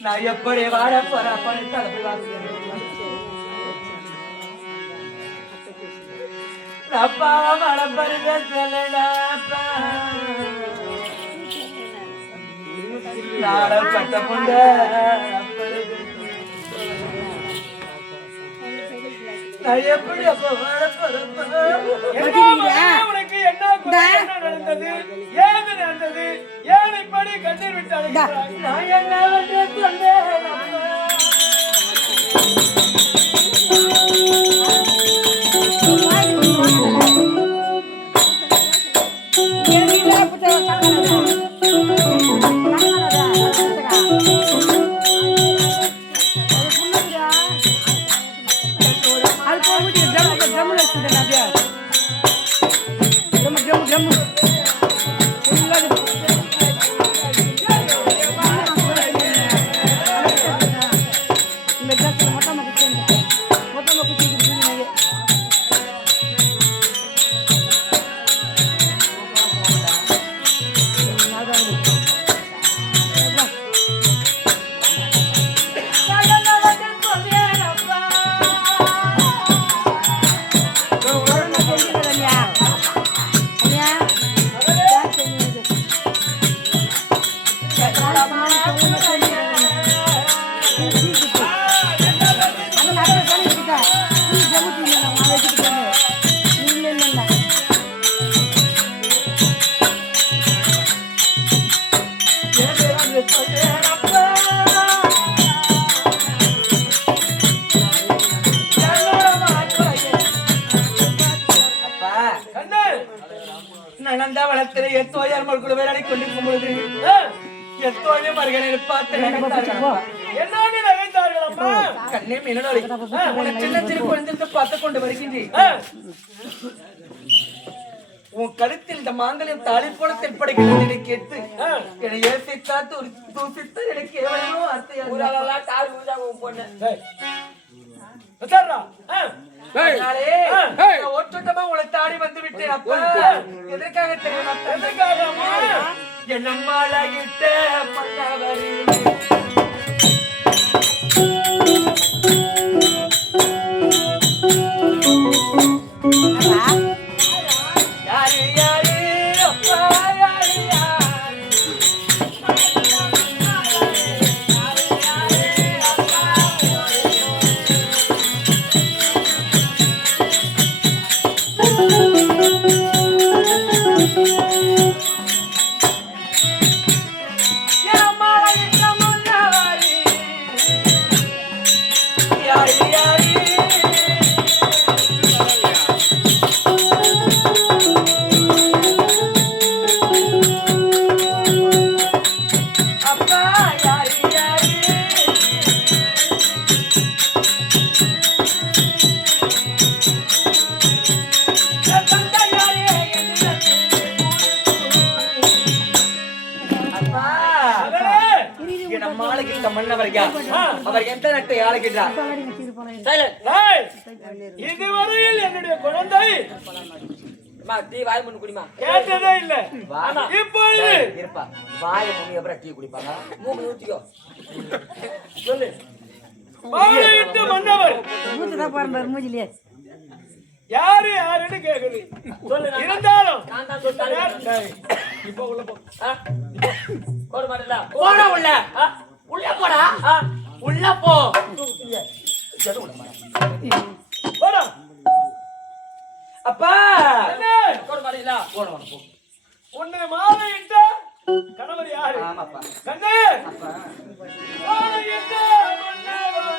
நான் எப்படி வாழ போற அப்பாவ மழப்பருக சொல்லப்பா நாட பட்ட பொண்ட நான் எப்படி அப்ப வாழ போறப்பா உனக்கு என்ன நடந்தது ஏது நடந்தது ஏன் இப்படி கண்ணீர் விட்டாங்க நான் என்ன சொன்னேன் நந்தவனத்திலே எத்தோயார் மறுக்குள்ள வேலை கொண்டிருக்கும் பொழுது எத்தோய மருகனை பார்த்து என்னன்னு நினைத்தார்கள் அம்மா கண்ணே மீனோடி சின்ன சிறு குழந்தை பார்த்து கொண்டு வருகின்றேன் உன் கழுத்தில் இந்த மாங்கல்யம் தாலி போல தென்படுகிறது என்று கேட்டு என்னை ஏசித்தா தூசித்தா எனக்கு எவ்வளவோ அர்த்தையா கால் பூஜா பொண்ணு ஒற்றமா உங்களை தாடி வந்து விட்டேன் அப்பா எதற்காக தெரியும் என்னம்மாளாகிட்ட மன்னவரே நம்ம ஆளுகிட்ட மன்னவர் யார்? அவர் எந்த நாட்டை ஆளுகின்றார்? இதுவரையில் என்னுடைய குழந்தை டீ வாய் முன்னு குடிமா கேட்டதே இல்ல. இப்பொழுது இருப்பா வாய முன்னு எப்பறம் டீ குடிப்பாங்க? மூணு ஊத்திக்கோ சொல்லு. மாலையிட்டு மன்னவர் மூச்சுதான் பாருங்க மூஞ்சிலே யாரு யாருன்னு கேக்குது. இருந்தாலும் இப்ப உள்ள போ. போட மாட்டல போடா உள்ள உள்ள போடா உள்ள போ போடா. அப்பா என்ன போட மாட்டீங்களா? போட மாட்டோம் போ. உன்னை மாலையிட்ட கணவர் யாரு? ஆமாப்பா கண்ணே அப்பா மாலையிட்ட மன்னவர்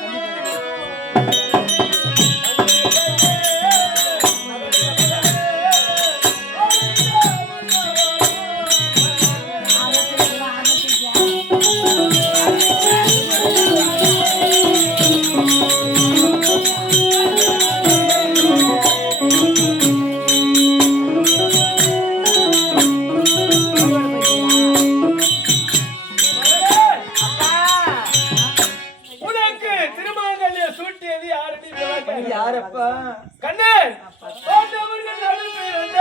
யாரப்பா? கண்ணே பாண்டவர்கள் நடுப்பிறந்த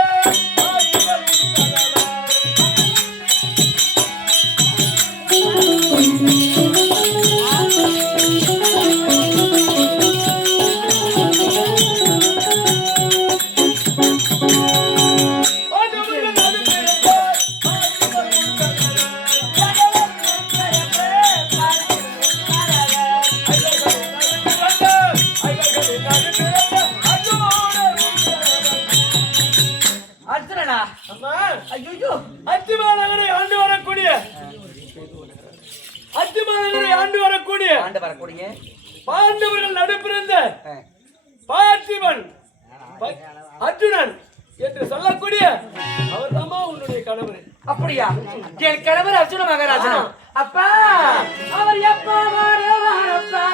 பாண்டவர்கள் நடுப்பிறந்த பார்த்திபன் அர்ஜுனன் என்று சொல்லக்கூடிய அவர் தாமா உன்னுடைய கணவர். அப்படியா? என் கணவர் அர்ஜுன மகாராஜனா? அப்பா அவர் எப்பா வருவாரப்பா?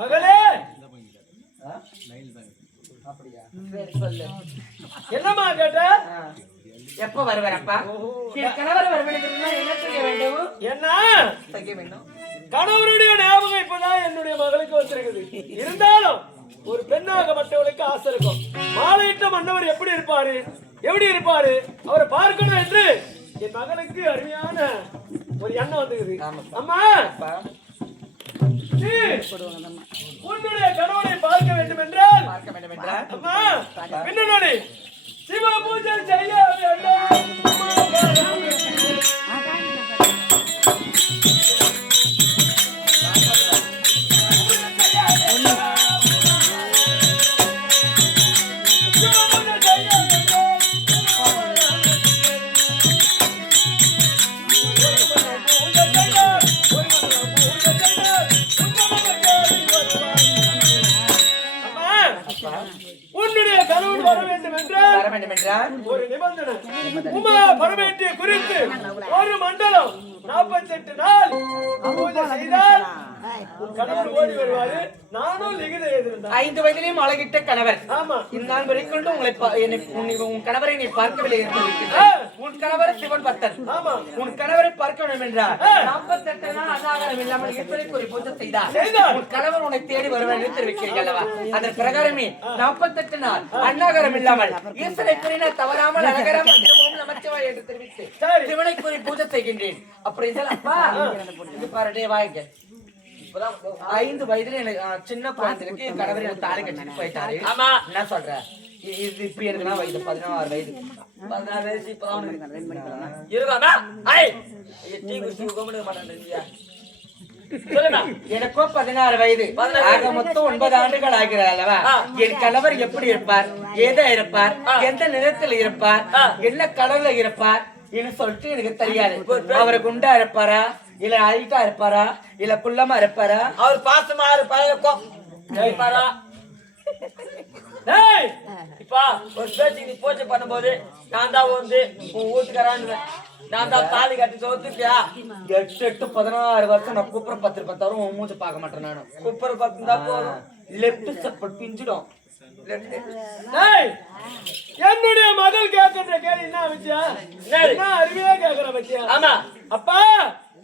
மகளே என்னமா கேட்ட? எப்ப வருவாரப்பா? என் கணவர் வருவதற்கு என்ன செய்ய வேண்டும்? என்ன செய்ய வேண்டும்? கணவருடைய ஞாபகம் இப்பதான் என்னுடைய மகளுக்கு வந்திருக்குது. இருந்தாலும் ஒரு பெண்ணாக மற்றவர்களுக்கு ஆசை இருக்கும். மாலையிட்ட மன்னவர் எப்படி இருப்பாரு, எப்படி இருப்பாரு, அவரை பார்க்கணும் என்று என் மகளுக்கு அருமையான ஒரு எண்ணம் வந்துருக்குது. அம்மா உன்னுடைய கணவனை பார்க்க வேண்டும் என்றால் அம்மா பின்னணி சிவ பூஜை செய்ய வேண்டும். உன்னுடைய கணவன் வர வேண்டும் என்றால் ஒரு நிபந்தனை. உமா பரமேட்டிய குறித்து ஒரு மண்டலம் 48 நாள் பூஜை செய்தால் கணவர் ஓடி வருவாரு. நானும் லிகித எழுதிருந்தேன். 5 வயதிலேயும் அழகிட்ட கணவர். ஆமா. இந்நாள் வரைக்கும் உன் கணவரை நீ பார்க்கவில்லை என்று உன் கணவர் சிவன் பக்தன். ஆமா. உன் கணவரை பார்க்க வேண்டும் என்றார் 48 நாள் அன்னாகாரம் இல்லாமல் ஈஸ்வரனுக்கு ஒரு பூஜை செய்தார். உன் கணவர் உன்னை தேடி வருவார் என்று தெரிவிக்கிறீர்கள் அல்லவா? அதன் பிரகாரமே 48 நாள் அன்னாகாரம் இல்லாமல் ஈஸ்வரை குறினா தவறாமல் அழகரம் நமச்சிவாய் என்று தெரிவித்து சிவனை கூறி பூஜை செய்கின்றேன். அப்படி அப்பா இது பாருடே வாங்க. 5 வயதுல எனக்கு சின்ன குழந்தைக்கு கணவர் எனக்கு தாலி கட்டிட்டு போயிட்டாரு. ஆமா என்ன சொல்ற? இது இப்ப எனக்கு வயது 16 வயது. 16 வயசு இப்பதான் இருக்காமா? எனக்கோ 16 வயது. மொத்தம் 9 ஆண்டுகள் ஆகிறது அல்லவா? என் கணவர் எப்படி இருப்பார், ஏதா இருப்பார், எந்த நிறத்தில் இருப்பார், என்ன கடல்ல இருப்பார் என்று சொல்லிட்டு எனக்கு தெரியாது. அவரு குண்டா இருப்பாரா, இல்ல ஹைட்டா இருப்பாரா, இல்ல குள்ளமா இருப்பாரா, அவர் பாசமா இருப்பாரா, ஏய், இப்பா ஒரு பேச்சுக்கு நீ பூஜை பண்ணும்போது நான் தான் வந்து உன் வீட்டுக்காரான்னு நான் தான் தாலி கட்டி சோத்துப்பியா 8 வருஷம் நான் கூப்பிட 10 தவிர உன் மூஞ்ச பார்க்க மாட்டேன் நானும். குப்பரை பார்த்துருந்தா போதும். லெப்ட் சப்போர்ட் பிஞ்சிடும். ஏய், என்னுடைய மகள் கேட்கின்ற கேள்வி என்ன விஷயம்? என்ன அறிவியே கேட்கிற பத்தியா? ஆமா அப்பா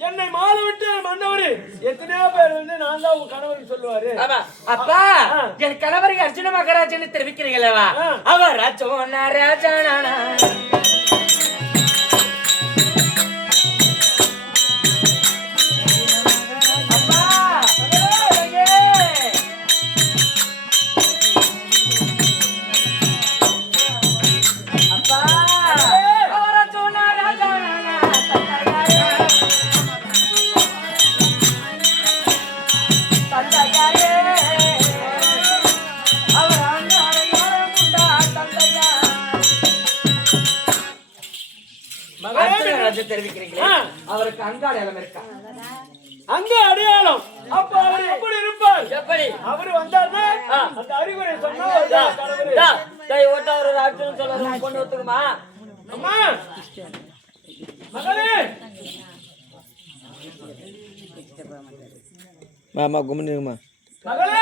என்னை மாலை விட்டு மன்னவரு எத்தனையோ பேர் வந்து நான் தான் உங்க கணவர் சொல்லுவாரு. ஆமா அப்பா என் கணவரை அர்ஜுன மகாராஜன்னு தெரிவிக்கிறீங்களா? அவர் ராஜோனா ராஜானா தெரிவிக்கிறீங்களே, அவருக்கு அங்காடையாளம் இருக்கா? அங்க அடையாளம். அப்ப அவர் எப்படி இருப்பார்? எப்படி அவரு வந்தாருன்னா அந்த அறிவுரை சொன்னா கணவர். ஓட்ட ஒரு ஆட்சின்னு சொல்ல பொண்ணு ஒத்துக்குமா? அம்மா மகளே மாமா கும்பிடுங்கம்மா. மகளே